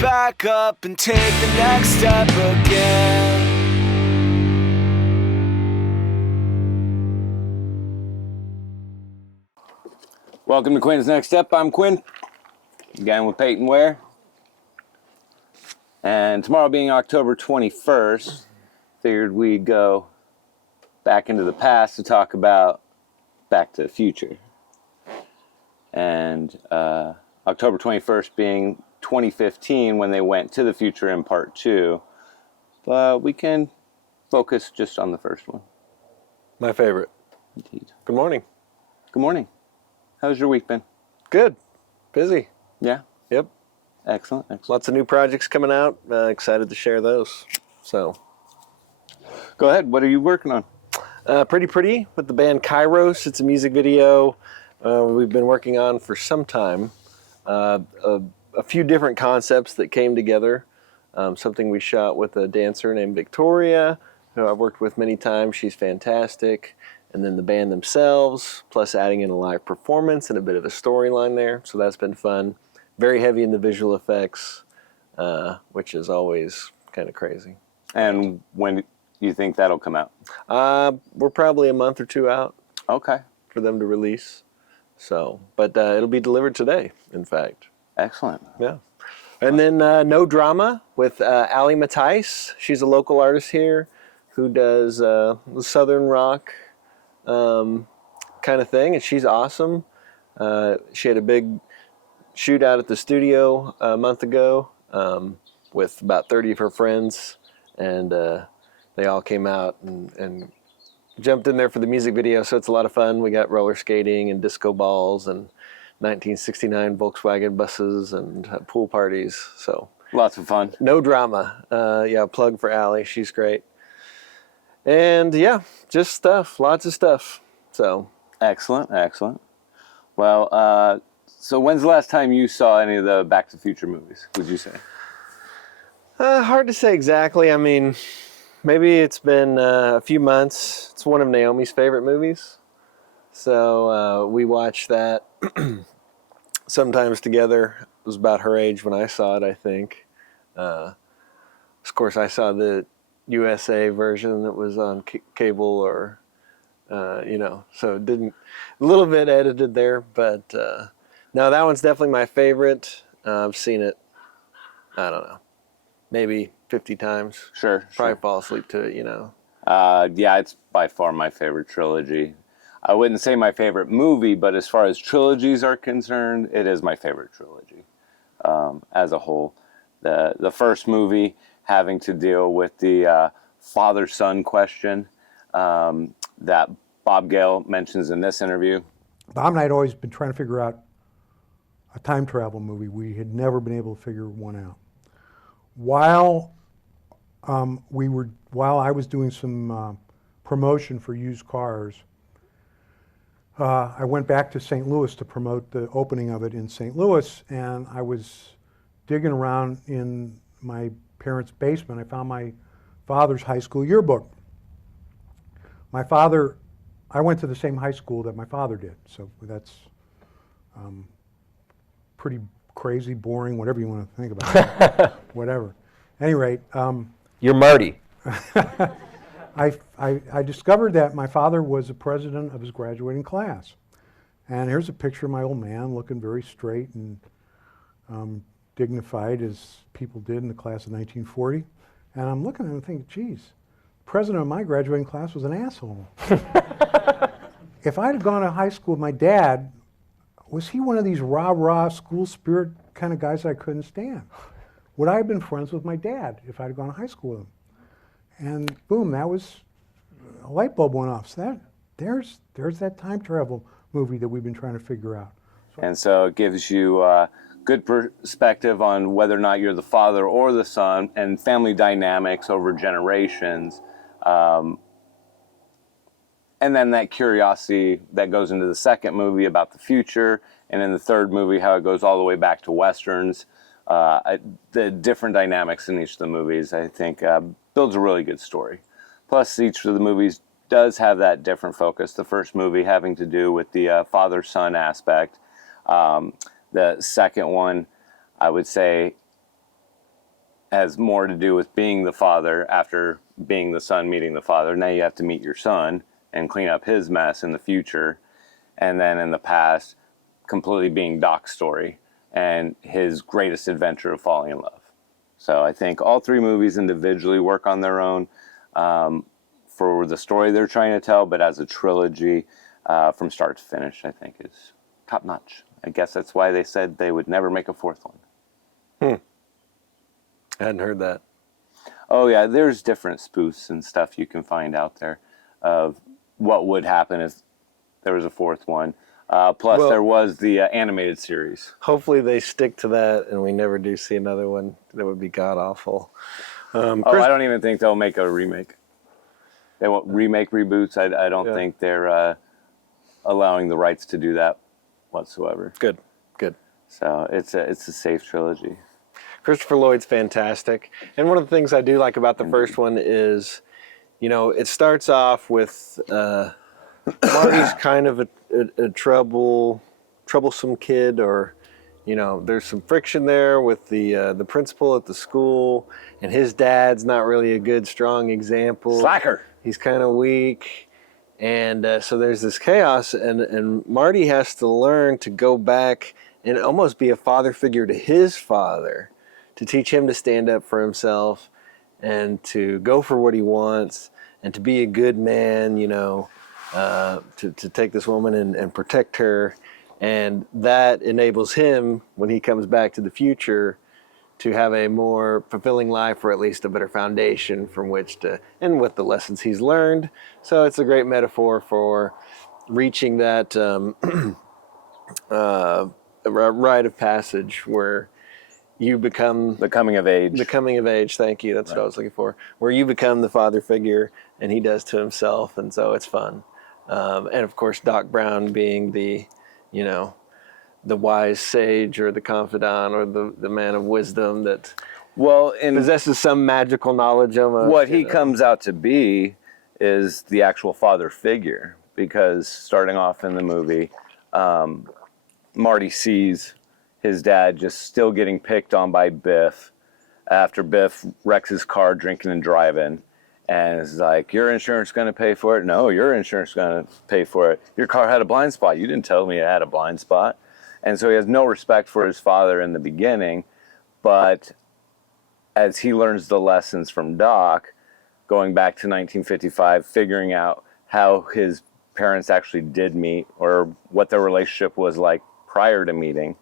back up and take the next step again. Welcome to Quinn's Next Step. I'm Quinn, again with Peyton Ware. And tomorrow being October 21st, figured we'd go back into the past to talk about Back to the Future. And October 21st being 2015 when they went to the future in part 2. But we can focus just on the first one. My favorite. Indeed. Good morning. Good morning. How's your week been? Good. Busy. Yeah? Yep. Excellent. Lots of new projects coming out. Excited to share those. So, go ahead. What are you working on? Pretty with the band Kairos. It's a music video we've been working on for some time. A few different concepts that came together. Something we shot with a dancer named Victoria, who I've worked with many times. She's fantastic. And then the band themselves, plus adding in a live performance and a bit of a storyline there. So that's been fun. Very heavy in the visual effects, which is always kind of crazy. And when do you think that'll come out? We're probably a month or two out. Okay. For them to release. So, but it'll be delivered today, in fact. Excellent. Yeah. And then No Drama with Allie Mattice. She's a local artist here who does the Southern rock kind of thing, and she's awesome. She had a big shootout at the studio a month ago with about 30 of her friends, and they all came out and jumped in there for the music video, so it's a lot of fun. We got roller skating and disco balls and 1969 Volkswagen buses and pool parties, so lots of fun. No Drama. Yeah, plug for Allie. She's great. And yeah, just stuff, lots of stuff. So excellent. Well, so when's the last time you saw any of the Back to the Future movies, would you say? Hard to say exactly. I mean, maybe it's been a few months. It's one of Naomi's favorite movies. So we watched that sometimes together. It was about her age when I saw it, I think. Of course, I saw the USA version that was on cable or, so it didn't, a little bit edited there, but no, that one's definitely my favorite. I've seen it, I don't know, maybe 50 times. Sure. Probably fall asleep to it, Yeah, it's by far my favorite trilogy. I wouldn't say my favorite movie, but as far as trilogies are concerned, it is my favorite trilogy as a whole. The first movie having to deal with the father-son question that Bob Gale mentions in this interview. Bob and I had always been trying to figure out a time travel movie. We had never been able to figure one out. While I was doing some promotion for used cars, I went back to St. Louis to promote the opening of it in St. Louis, and I was digging around in my parents' basement. I found my father's high school yearbook. I went to the same high school that my father did, so that's pretty crazy, boring, whatever you want to think about it. Whatever. At any rate, you're Marty. I discovered that my father was the president of his graduating class. And here's a picture of my old man looking very straight and dignified as people did in the class of 1940. And I'm looking at him and thinking, geez, the president of my graduating class was an asshole. If I'd have gone to high school with my dad, was he one of these rah-rah school spirit kind of guys I couldn't stand? Would I have been friends with my dad if I'd have gone to high school with him? And boom, that was, a light bulb went off. So there's that time travel movie that we've been trying to figure out. And so it gives you good perspective on whether or not you're the father or the son, and family dynamics over generations. And then that curiosity that goes into the second movie about the future, and in the third movie how it goes all the way back to Westerns. The different dynamics in each of the movies, I think, builds a really good story. Plus, each of the movies does have that different focus. The first movie having to do with the father-son aspect. The second one, I would say, has more to do with being the father after being the son meeting the father. Now you have to meet your son and clean up his mess in the future. And then in the past, completely being Doc's story and his greatest adventure of falling in love. So I think all three movies individually work on their own for the story they're trying to tell, but as a trilogy from start to finish, I think is top notch. I guess that's why they said they would never make a fourth one. I hadn't heard that. Oh yeah, there's different spoofs and stuff you can find out there of what would happen if there was a fourth one. Plus, there was the animated series. Hopefully they stick to that and we never do see another one. That would be god-awful. I don't even think they'll make a remake. They won't remake reboots. I don't think they're allowing the rights to do that whatsoever. Good. So it's a safe trilogy. Christopher Lloyd's fantastic. And one of the things I do like about the first one is, it starts off with Marty's kind of a troublesome kid, or, there's some friction there with the principal at the school, and his dad's not really a good, strong example. Slacker. He's kind of weak. And so there's this chaos, and Marty has to learn to go back and almost be a father figure to his father, to teach him to stand up for himself and to go for what he wants and to be a good man, to take this woman and protect her. And that enables him, when he comes back to the future, to have a more fulfilling life, or at least a better foundation from which to, and with the lessons he's learned. So it's a great metaphor for reaching that rite of passage where you become the coming of age. The coming of age, thank you. That's what I was looking for. Where you become the father figure, and he does to himself, and so it's fun. And of course, Doc Brown being the wise sage, or the confidant, or the man of wisdom that possesses some magical knowledge of what he comes out to be is the actual father figure. Because starting off in the movie, Marty sees his dad just still getting picked on by Biff after Biff wrecks his car drinking and driving. And it's like, your insurance going to pay for it? No, your insurance going to pay for it. Your car had a blind spot. You didn't tell me it had a blind spot. And so he has no respect for his father in the beginning. But as he learns the lessons from Doc, going back to 1955, figuring out how his parents actually did meet, or what their relationship was like prior to meeting,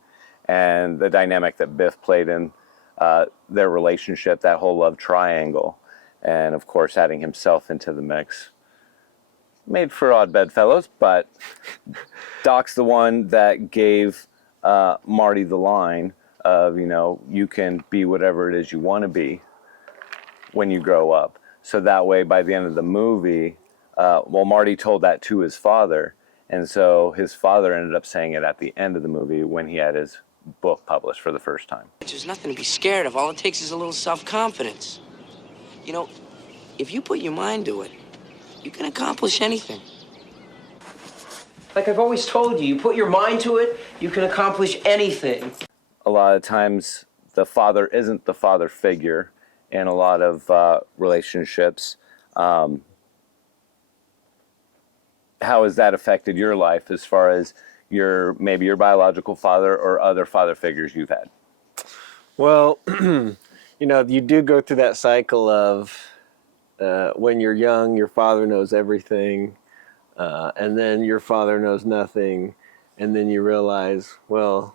and the dynamic that Biff played in their relationship, that whole love triangle. And of course, adding himself into the mix. Made for odd bedfellows, but Doc's the one that gave Marty the line of, you can be whatever it is you want to be when you grow up. So that way, by the end of the movie, Marty told that to his father. And so his father ended up saying it at the end of the movie when he had his book published for the first time. There's nothing to be scared of. All it takes is a little self-confidence. If you put your mind to it, you can accomplish anything. Like I've always told you put your mind to it, you can accomplish anything. A lot of times, the father isn't the father figure in a lot of relationships. How has that affected your life as far as maybe your biological father or other father figures you've had? Well, you do go through that cycle of when you're young, your father knows everything, and then your father knows nothing, and then you realize, well,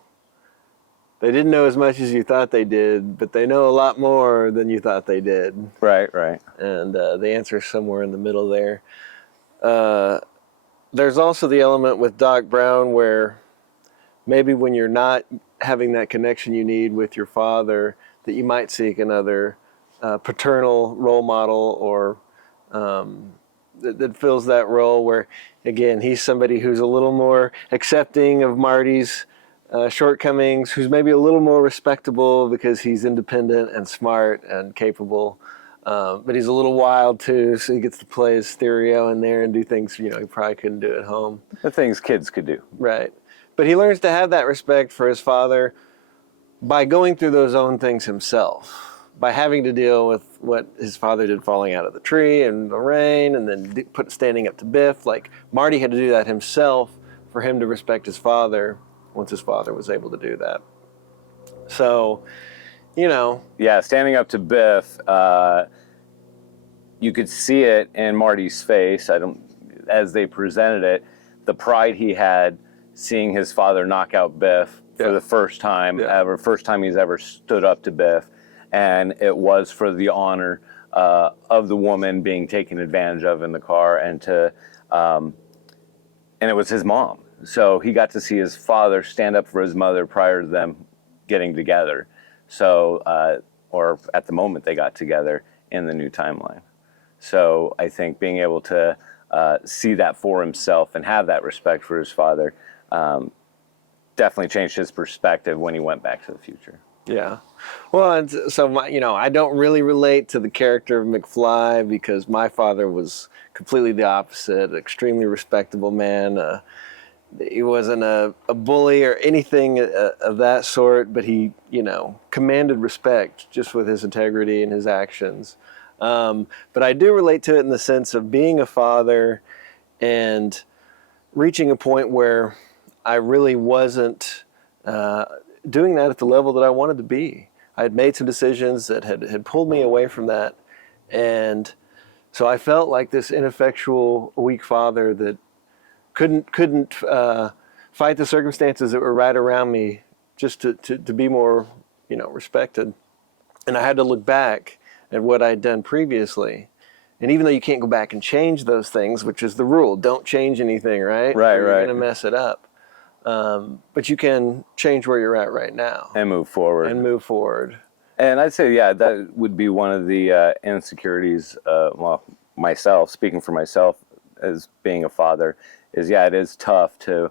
they didn't know as much as you thought they did, but they know a lot more than you thought they did. Right. And the answer is somewhere in the middle there. There's also the element with Doc Brown where maybe when you're not having that connection you need with your father, that you might seek another paternal role model, or that fills that role where, again, he's somebody who's a little more accepting of Marty's shortcomings, who's maybe a little more respectable because he's independent and smart and capable. But he's a little wild too, so he gets to play his stereo in there and do things he probably couldn't do at home. The things kids could do. Right. But he learns to have that respect for his father by going through those own things himself. by having to deal with what his father did, falling out of the tree and the rain, and then standing up to Biff, like Marty had to do that himself for him to respect his father once his father was able to do that. So, you know. Yeah, standing up to Biff, you could see it in Marty's face. As they presented it, the pride he had seeing his father knock out Biff for the first time ever, first time he's ever stood up to Biff, and it was for the honor of the woman being taken advantage of in the car, and it was his mom. So he got to see his father stand up for his mother prior to them getting together. So, or at the moment they got together in the new timeline. So I think being able to see that for himself and have that respect for his father definitely changed his perspective when he went back to the future. Yeah. Well, and so I don't really relate to the character of McFly because my father was completely the opposite, extremely respectable man. He wasn't a bully or anything of that sort, but he, commanded respect just with his integrity and his actions. But I do relate to it in the sense of being a father and reaching a point where I really wasn't doing that at the level that I wanted to be. I had made some decisions that had pulled me away from that. And so I felt like this ineffectual, weak father that couldn't fight the circumstances that were right around me just to be more, respected. And I had to look back at what I'd done previously. And even though you can't go back and change those things, which is the rule, don't change anything, right? Right, You're going to mess it up. But you can change where you're at right now. And move forward. And I'd say, that would be one of the insecurities, speaking for myself as being a father, is it is tough to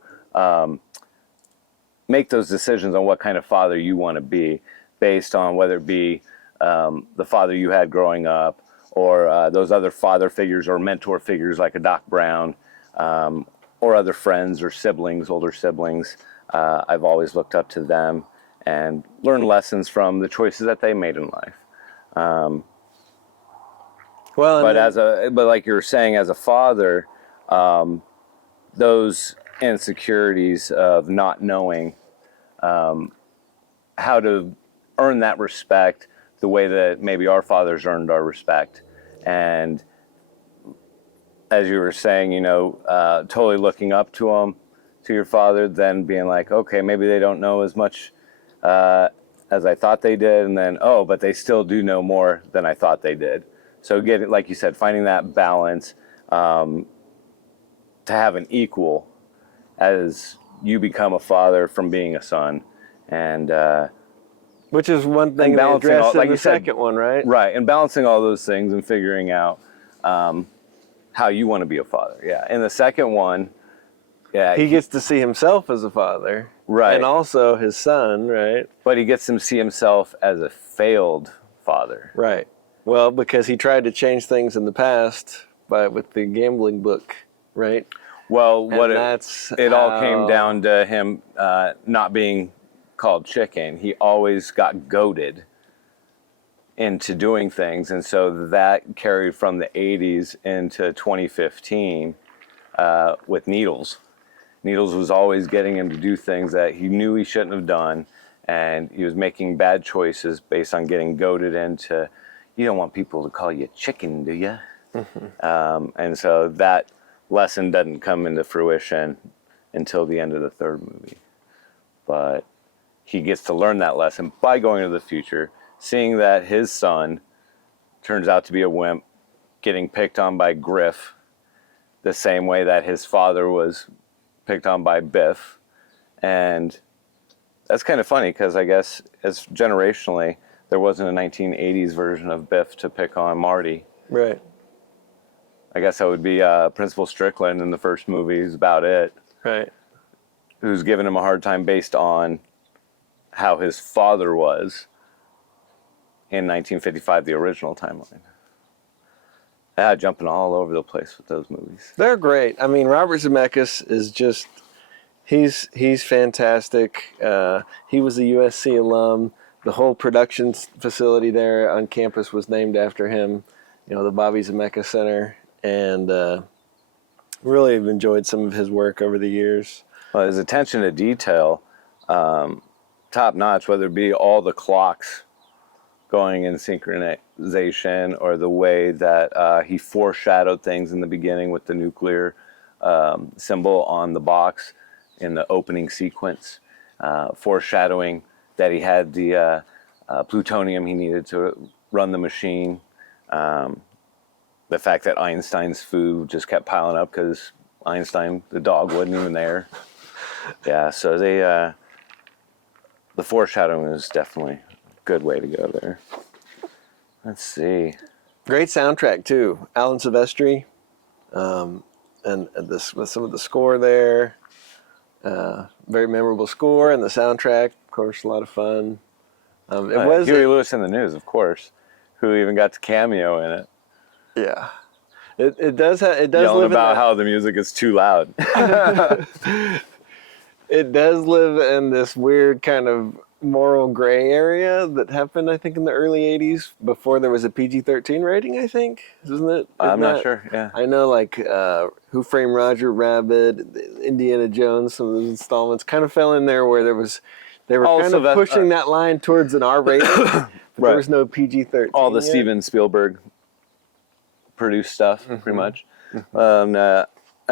make those decisions on what kind of father you want to be based on whether it be the father you had growing up or those other father figures or mentor figures like a Doc Brown or other friends or siblings, older siblings. I've always looked up to them and learned lessons from the choices that they made in life. But like you were saying, as a father, those insecurities of not knowing how to earn that respect the way that maybe our fathers earned our respect. And as you were saying, totally looking up to them, to your father, then being like, okay, maybe they don't know as much as I thought they did. And then, but they still do know more than I thought they did. So getting, like you said, finding that balance to have an equal as you become a father from being a son. And which is one thing they addressed in the second one, right? Right, and balancing all those things and figuring out how you want to be a father. Yeah, in the second one, he gets to see himself as a father, right, and also his son, right? But he gets to see himself as a failed father, right? Well, because he tried to change things in the past with the gambling book, right? Well, it all came down to him not being called chicken. He always got goaded into doing things, and so that carried from the 80s into 2015 with Needles. Needles was always getting him to do things that he knew he shouldn't have done, and he was making bad choices based on getting goaded into, you don't want people to call you chicken, do you? Mm-hmm. And so that lesson doesn't come into fruition until the end of the third movie. But he gets to learn that lesson by going to the future, seeing that his son turns out to be a wimp, getting picked on by Griff the same way that his father was picked on by Biff. And that's kind of funny because I guess as generationally, there wasn't a 1980s version of Biff to pick on Marty. Right. I guess that would be Principal Strickland in the first movie is about it. Right. Who's giving him a hard time based on how his father was in 1955, the original timeline. Jumping all over the place with those movies. They're great. I mean, Robert Zemeckis is just, he's fantastic. He was a USC alum. the whole production facility there on campus was named after him. You know, the Bobby Zemeckis Center, and really have enjoyed some of his work over the years. Well, his attention to detail, top notch, whether it be all the clocks going in synchronization or the way that he foreshadowed things in the beginning with the nuclear symbol on the box in the opening sequence, foreshadowing that he had the plutonium he needed to run the machine. The fact that Einstein's food just kept piling up because Einstein, the dog, wasn't even there. Yeah, so the foreshadowing is definitely a good way to go there. Let's see. Great soundtrack too, Alan Silvestri, and this with some of the score there. Very memorable score, and the soundtrack, of course, a lot of fun. Huey Lewis in the News, of course, who even got to cameo in it. Yeah, it does Yelling live about how the music is too loud. It does live in this weird kind of moral gray area that happened, I think, in the early 80s before there was a PG-13 rating, I think. Isn't it? I'm not sure, yeah. I know, like, Who Framed Roger Rabbit, Indiana Jones, some of those installments kind of fell in there where they were kind of pushing that line towards an R rating, but there was no PG-13 all the yet. Steven Spielberg produced stuff, pretty much. I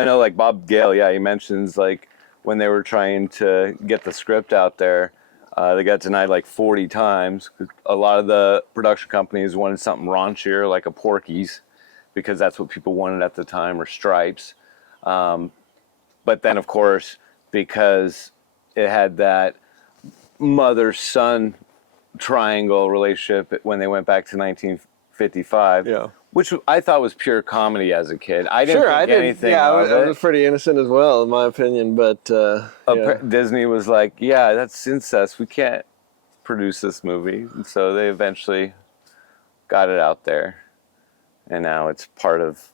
know, like, Bob Gale, yeah, he mentions, like, when they were trying to get the script out there, they got denied like 40 times. A lot of the production companies wanted something raunchier, like a Porky's, because that's what people wanted at the time, or Stripes. But then, of course, because it had that mother-son triangle relationship when they went back to 1955, Yeah. which I thought was pure comedy as a kid. I didn't think anything Yeah, of I it. was pretty innocent as well, in my opinion, but yeah. Disney was like, yeah, that's incest. We can't produce this movie. And so they eventually got it out there. And now it's part of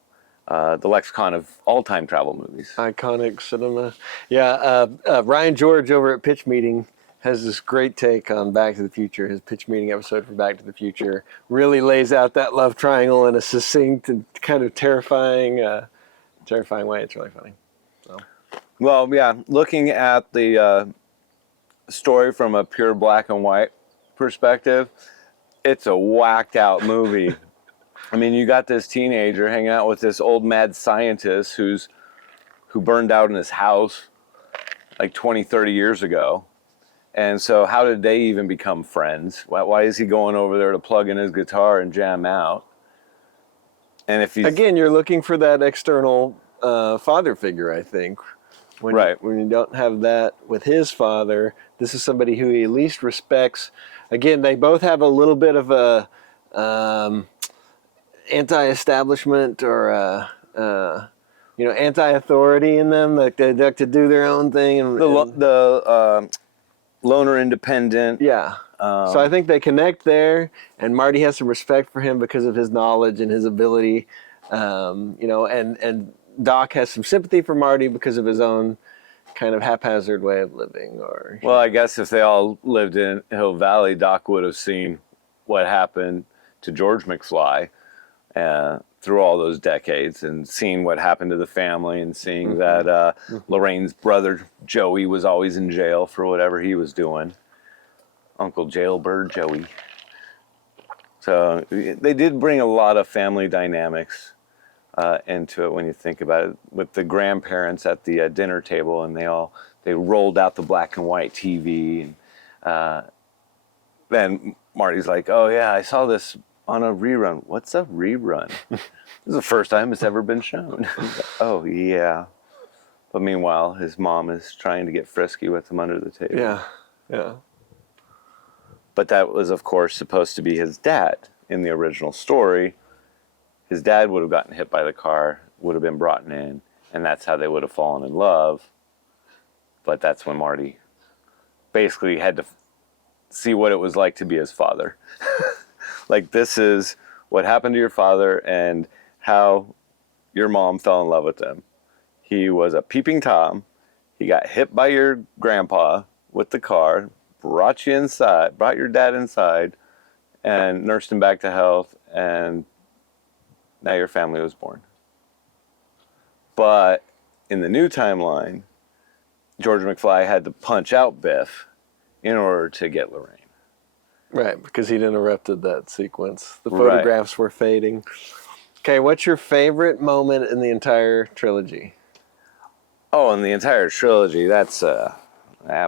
the lexicon of all time travel movies. Iconic cinema. Yeah, Ryan George over at Pitch Meeting has this great take on Back to the Future. His Pitch Meeting episode for Back to the Future really lays out that love triangle in a succinct and kind of terrifying way. It's really funny. So. Well, yeah, looking at the story from a pure black and white perspective, it's a whacked out movie. I mean, you got this teenager hanging out with this old mad scientist who burned out in his house like 20, 30 years ago. And so how did they even become friends? Why is he going over there to plug in his guitar and jam out? And if he's... Again, you're looking for that external father figure, I think. When you don't have that with his father, this is somebody who he at least respects. Again, they both have a little bit of a anti-establishment or anti-authority in them. Like they like to do their own thing. And the loner independent. Yeah. So I think they connect there, and Marty has some respect for him because of his knowledge and his ability, and Doc has some sympathy for Marty because of his own kind of haphazard way of living. Well, I guess if they all lived in Hill Valley, Doc would have seen what happened to George McFly through all those decades, and seeing what happened to the family, and seeing that Lorraine's brother Joey was always in jail for whatever he was doing. Uncle Jailbird Joey. So they did bring a lot of family dynamics into it when you think about it, with the grandparents at the dinner table, and they rolled out the black and white TV, and then Marty's like, "Oh yeah, I saw this on a rerun." What's a rerun? This is the first time it's ever been shown. Oh yeah. But meanwhile, his mom is trying to get frisky with him under the table. Yeah. But that was, of course, supposed to be his dad in the original story. His dad would have gotten hit by the car, would have been brought in, and that's how they would have fallen in love. But that's when Marty basically had to see what it was like to be his father. Like, this is what happened to your father and how your mom fell in love with him. He was a peeping Tom. He got hit by your grandpa with the car, brought your dad inside, and nursed him back to health, and now your family was born. But in the new timeline, George McFly had to punch out Biff in order to get Lorraine. Right, because he'd interrupted that sequence. The Right. photographs were fading. Okay, what's your favorite moment in the entire trilogy? Oh, and the entire trilogy, that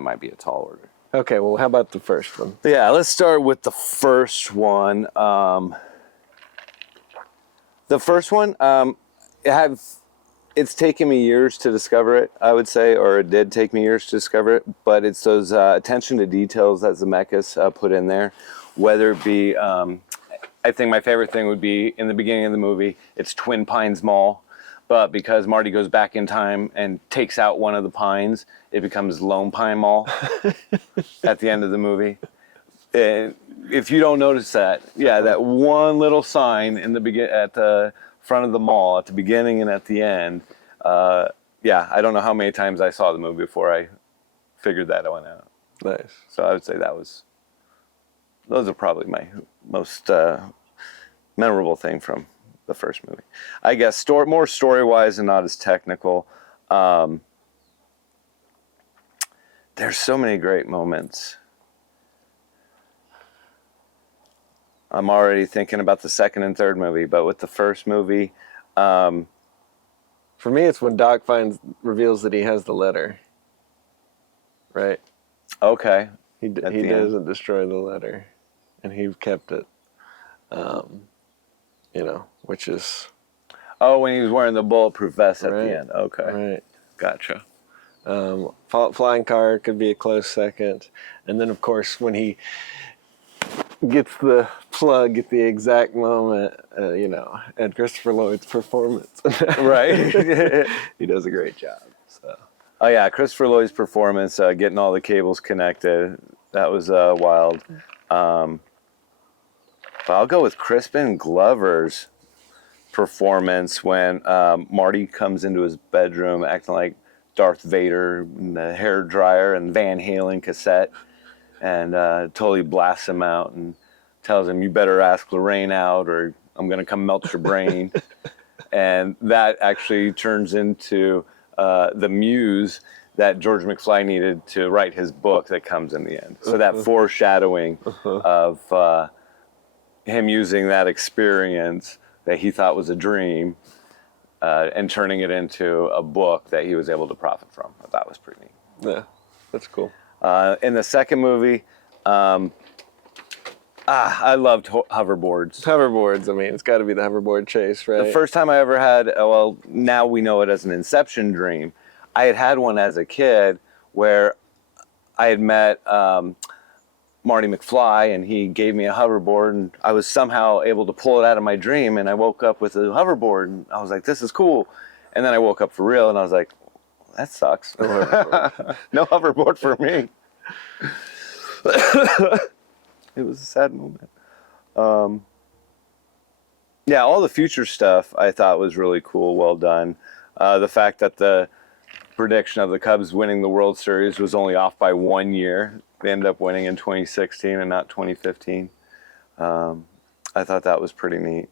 might be a tall order. Okay, well, how about the first one? Yeah, let's start with the first one. The first one, it's taken me years to discover it, I would say, or it did take me years to discover it, but it's those attention to details that Zemeckis put in there, whether it be, I think my favorite thing would be in the beginning of the movie, it's Twin Pines Mall, but because Marty goes back in time and takes out one of the pines, it becomes Lone Pine Mall at the end of the movie. And if you don't notice that, that one little sign in at the front of the mall at the beginning and at the end, I don't know how many times I saw the movie before I figured that one out. Nice. So I would say those are probably my most memorable thing from the first movie. I guess more story-wise and not as technical. There's so many great moments. I'm already thinking about the second and third movie, but with the first movie, For me, it's when Doc reveals that he has the letter. Right? okay. He At the doesn't destroy the letter, and he kept it. Which is Oh, when he was wearing the bulletproof vest at Right. the end. Okay, right. gotcha. Flying car could be a close second, and then of course when he gets the plug at the exact moment, and Christopher Lloyd's performance. Right. He does a great job. So Oh yeah, Christopher Lloyd's performance, getting all the cables connected, that was wild. But I'll go with Crispin Glover's performance when Marty comes into his bedroom acting like Darth Vader in the hair dryer and Van Halen cassette, and totally blasts him out and tells him, "You better ask Lorraine out or I'm going to come melt your brain." And that actually turns into the muse that George McFly needed to write his book that comes in the end. So that foreshadowing of him using that experience that he thought was a dream and turning it into a book that he was able to profit from. That was pretty neat. yeah, that's cool. In the second movie, I loved hoverboards. Hoverboards. I mean, it's got to be the hoverboard chase, right? The first time I ever had, now we know it as an Inception dream. I had one as a kid where I had met Marty McFly, and he gave me a hoverboard, and I was somehow able to pull it out of my dream, and I woke up with a hoverboard, and I was like, this is cool. And then I woke up for real, and I was like, that sucks. No hoverboard for me. It was a sad moment. All the future stuff I thought was really cool, well done. The fact that the prediction of the Cubs winning the World Series was only off by 1 year. They ended up winning in 2016 and not 2015. I thought that was pretty neat.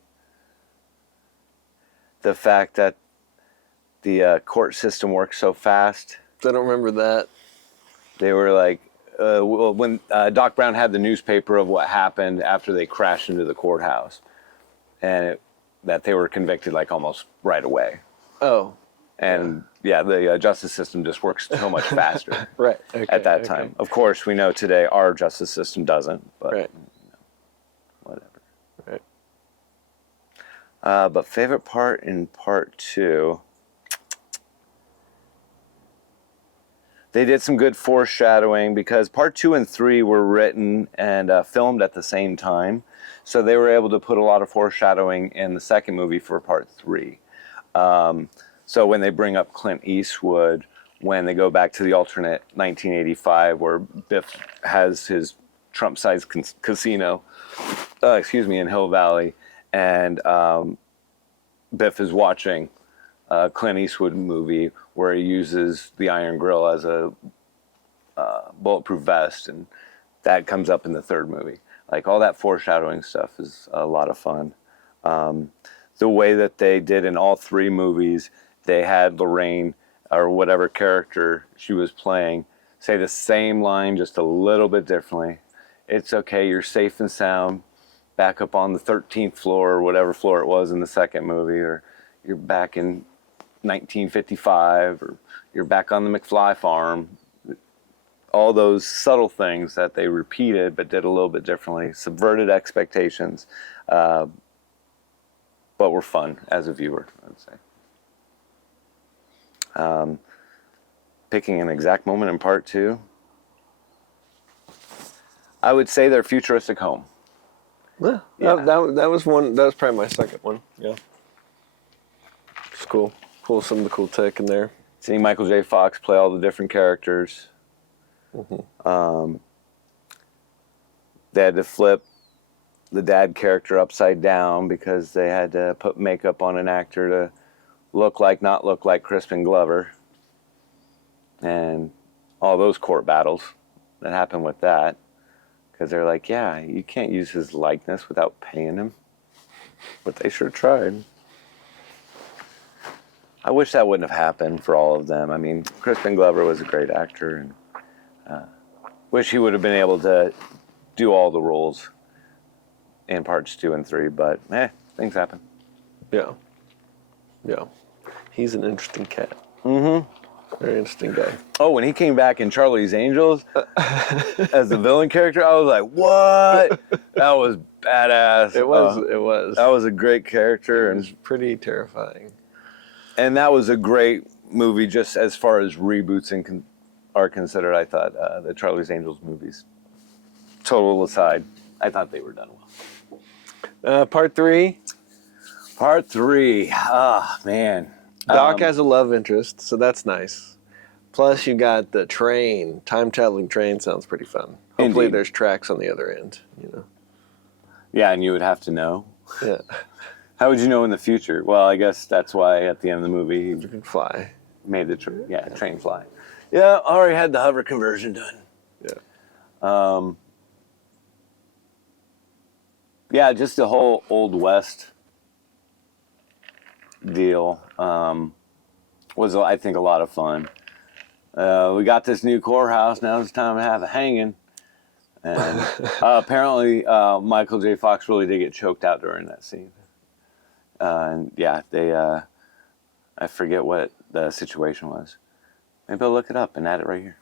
The fact that the court system works so fast. I don't remember that. They were like, when Doc Brown had the newspaper of what happened after they crashed into the courthouse, and that they were convicted like almost right away. Oh. And the justice system just works so much faster Right. Okay, at that time. Of course, we know today our justice system doesn't, but Right. whatever. Right. But favorite part in part 2, they did some good foreshadowing because part 2 and 3 were written and filmed at the same time. So they were able to put a lot of foreshadowing in the second movie for part 3. So when they bring up Clint Eastwood, when they go back to the alternate 1985 where Biff has his Trump-sized casino, in Hill Valley, and Biff is watching a Clint Eastwood movie where he uses the Iron Grill as a bulletproof vest, and that comes up in the third movie. Like all that foreshadowing stuff is a lot of fun. The way that they did in all three movies, they had Lorraine or whatever character she was playing say the same line just a little bit differently. It's okay, you're safe and sound back up on the 13th floor or whatever floor it was in the second movie, or you're back in 1955, or you're back on the McFly farm. All those subtle things that they repeated but did a little bit differently, subverted expectations, but were fun as a viewer, I would say. Picking an exact moment in part two, I would say their futuristic home. Yeah, Yeah. That was one. That was probably my second one. Yeah, it's cool. Cool, some of the cool tech in there. Seeing Michael J. Fox play all the different characters. They had to flip the dad character upside down because they had to put makeup on an actor to not look like Crispin Glover. And all those court battles that happened with that. Because they're like, yeah, you can't use his likeness without paying him. But they sure tried. I wish that wouldn't have happened for all of them. I mean, Crispin Glover was a great actor, and wish he would have been able to do all the roles in parts 2 and 3, but things happen. Yeah. He's an interesting cat. Very interesting guy. Oh, when he came back in Charlie's Angels as the villain character, I was like, what? That was badass. It was. That was a great character. It was pretty terrifying. And that was a great movie just as far as reboots are considered. I thought the Charlie's Angels movies, total aside, I thought they were done well. Part 3. Part 3. Ah, man. Doc has a love interest, so that's nice. Plus, you got the train. Time-traveling train sounds pretty fun. Hopefully, Indeed. there's tracks on the other end. Yeah, and you would have to know. Yeah. How would you know in the future? Well, I guess that's why at the end of the movie You can fly. he made the train fly. Yeah, already had the hover conversion done. Yeah. Yeah, just the whole Old West deal was, I think, a lot of fun. We got this new courthouse. Now it's time to have a hanging. And apparently, Michael J. Fox really did get choked out during that scene. And yeah, I forget what the situation was. Maybe I'll look it up and add it right here.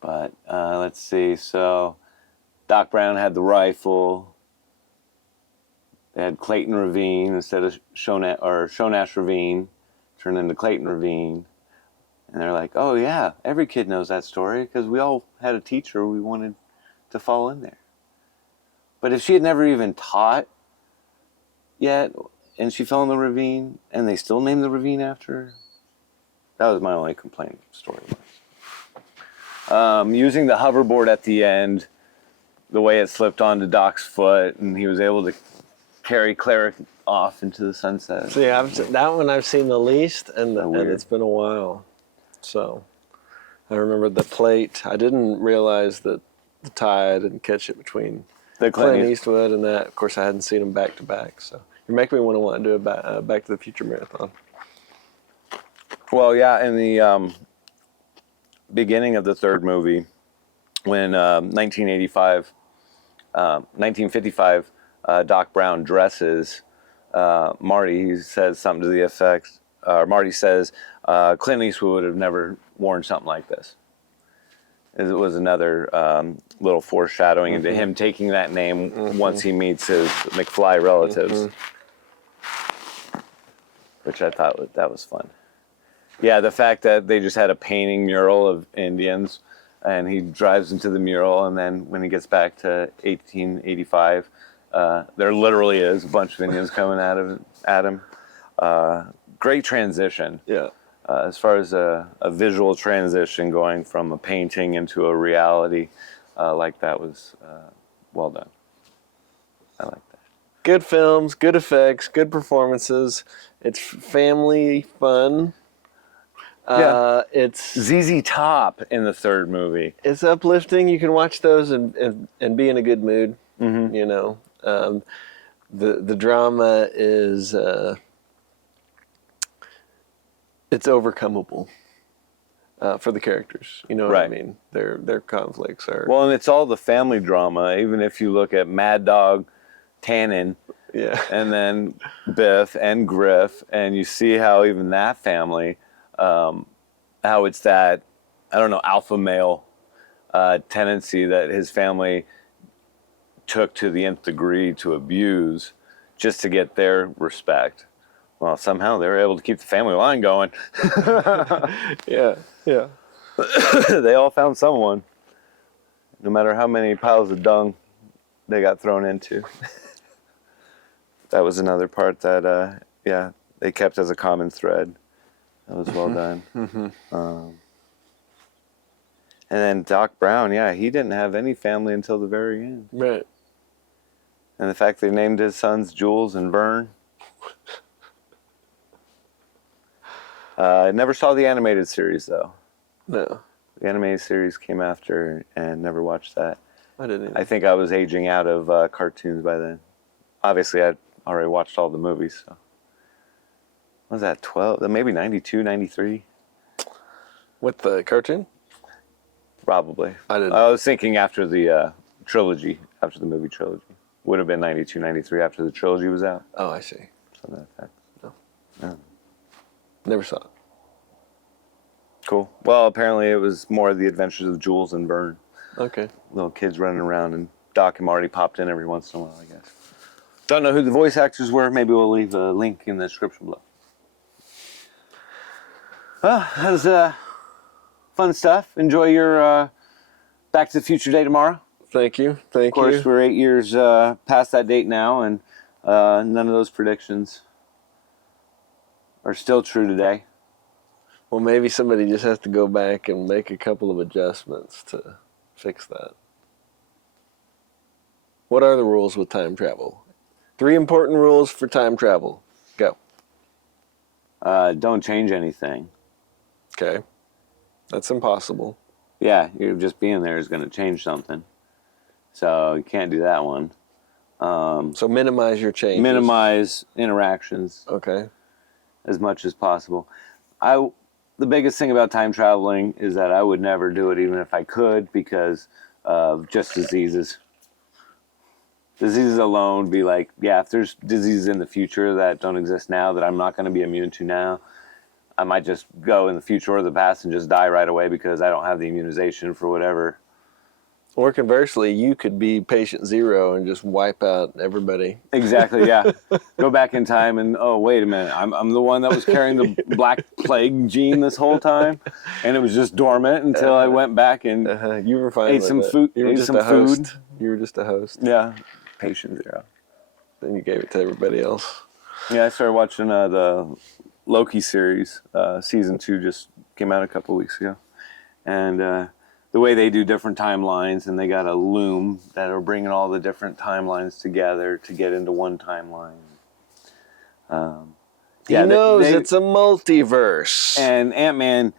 But let's see. So Doc Brown had the rifle. They had Clayton Ravine instead of Shonash Ravine, turned into Clayton Ravine. And they're like, oh yeah, every kid knows that story because we all had a teacher we wanted to fall in there. But if she had never even taught yet, and she fell in the ravine, and they still named the ravine after her, that was my only complaint story-wise. Using the hoverboard at the end, the way it slipped onto Doc's foot, and he was able to carry Cleric off into the sunset. So yeah, that one I've seen the least, and Weird. it's been a while. So I remember the plate. I didn't realize that the tie. I didn't catch it between The Clint Eastwood and that. Of course, I hadn't seen them back to back. So you're making me want to do a Back to the Future marathon. Well, yeah, in the beginning of the third movie, when 1955, Doc Brown dresses Marty, he says something to the effect, Marty says, Clint Eastwood would have never worn something like this. It was another little foreshadowing into him taking that name once he meets his McFly relatives, which I thought that was fun. Yeah, the fact that they just had a painting mural of Indians, and he drives into the mural, and then when he gets back to 1885, there literally is a bunch of Indians coming at him. Great transition. Yeah. As far as a visual transition going from a painting into a reality like that was well done. I like that. Good films, good effects, good performances. It's family fun. It's ZZ Top in the third movie. it's uplifting. You can watch those and be in a good mood. Mm-hmm. You know, the drama is it's overcomable for the characters. You know what I Right. mean? Their conflicts are Well, and it's all the family drama. Even if you look at Mad Dog, Tannen, yeah. and then Biff and Griff, and you see how even that family, how it's that, I don't know, alpha male tendency that his family took to the nth degree to abuse just to get their respect. Well, somehow they were able to keep the family line going. Yeah. Yeah. They all found someone, no matter how many piles of dung they got thrown into. That was another part that, they kept as a common thread. That was well done. Mm-hmm. And then Doc Brown, he didn't have any family until the very end. Right. And the fact they named his sons Jules and Vern. I never saw the animated series, though. No, The animated series came after and never watched that. I didn't. I think I was aging out of cartoons by then. Obviously, I'd already watched all the movies. So. What was that, 12? Maybe 92, 93? With the cartoon? Probably. I didn't. I was thinking after the trilogy, after the movie trilogy. Would have been 92, 93 after the trilogy was out. Oh, I see. Something like that. No. Yeah. Never saw it. Cool. Well, apparently it was more of the adventures of Jules and Vern. Okay. Little kids running around, and Doc and Marty popped in every once in a while, I guess. Don't know who the voice actors were. Maybe we'll leave a link in the description below. Well, that was fun stuff. Enjoy your Back to the Future day tomorrow. Thank you. Thank Of course, you. we're 8 years past that date now, and none of those predictions are still true today. Well, maybe somebody just has to go back and make a couple of adjustments to fix that. What are the rules with time travel? 3 important rules for time travel. Go. Don't change anything. Okay. That's impossible. Yeah, you just being there is going to change something. So you can't do that one. So minimize your changes. Minimize interactions Okay. as much as possible. The biggest thing about time traveling is that I would never do it even if I could because of just diseases. Diseases alone be like, if there's diseases in the future that don't exist now that I'm not going to be immune to now, I might just go in the future or the past and just die right away because I don't have the immunization for whatever. Or conversely, you could be patient 0 and just wipe out everybody. Exactly, yeah. Go back in time and, oh, wait a minute. I'm the one that was carrying the Black Plague gene this whole time. And it was just dormant until I went back and You were fine ate with some it. food. You were ate just some a host. food. You were just a host. Yeah. Patient 0. Then you gave it to everybody else. Yeah, I started watching the Loki series. Season 2 just came out a couple weeks ago. And the way they do different timelines, and they got a loom that are bringing all the different timelines together to get into one timeline. He knows it's a multiverse. And Ant-Man,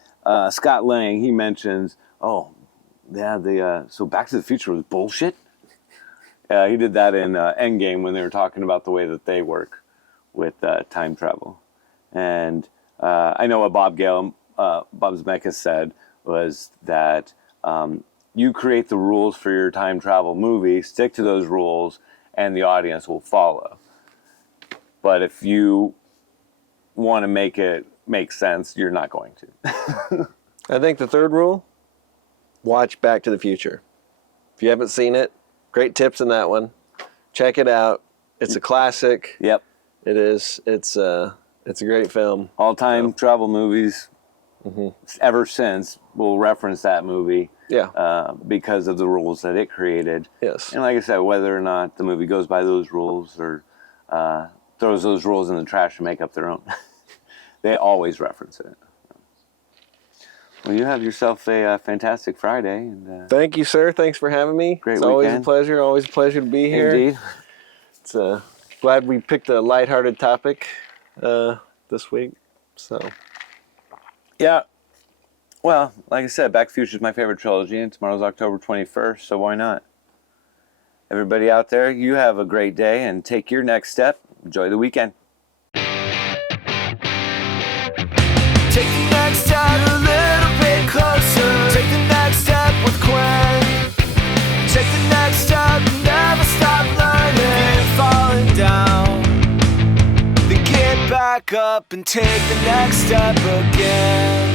Scott Lang, he mentions, so Back to the Future was bullshit? He did that in Endgame when they were talking about the way that they work with time travel. And I know what Bob Zemeckis said was that you create the rules for your time travel movie, stick to those rules, and the audience will follow. But if you want to make it make sense, you're not going to. I think the third rule, watch Back to the Future. If you haven't seen it, great tips in that one. Check it out. It's a classic. Yep. It is. It's a great film. All-time travel movies ever since will reference that movie. Yeah. Because of the rules that it created. Yes. And like I said, whether or not the movie goes by those rules or throws those rules in the trash to make up their own, they always reference it. Well, you have yourself a fantastic Friday. And thank you, sir. Thanks for having me. Great it's always a weekend. pleasure. Always a pleasure to be here. Indeed. It's glad we picked a lighthearted topic this week. So. Yeah, Well, like I said, Back to the Future is my favorite trilogy, and tomorrow's October 21st, so why not? Everybody out there, you have a great day and take your next step. Enjoy the weekend. Take the next step a little bit closer. Take the next step with Quinn. Take the next step, never stop learning. If you're falling down, then get back up and take the next step again.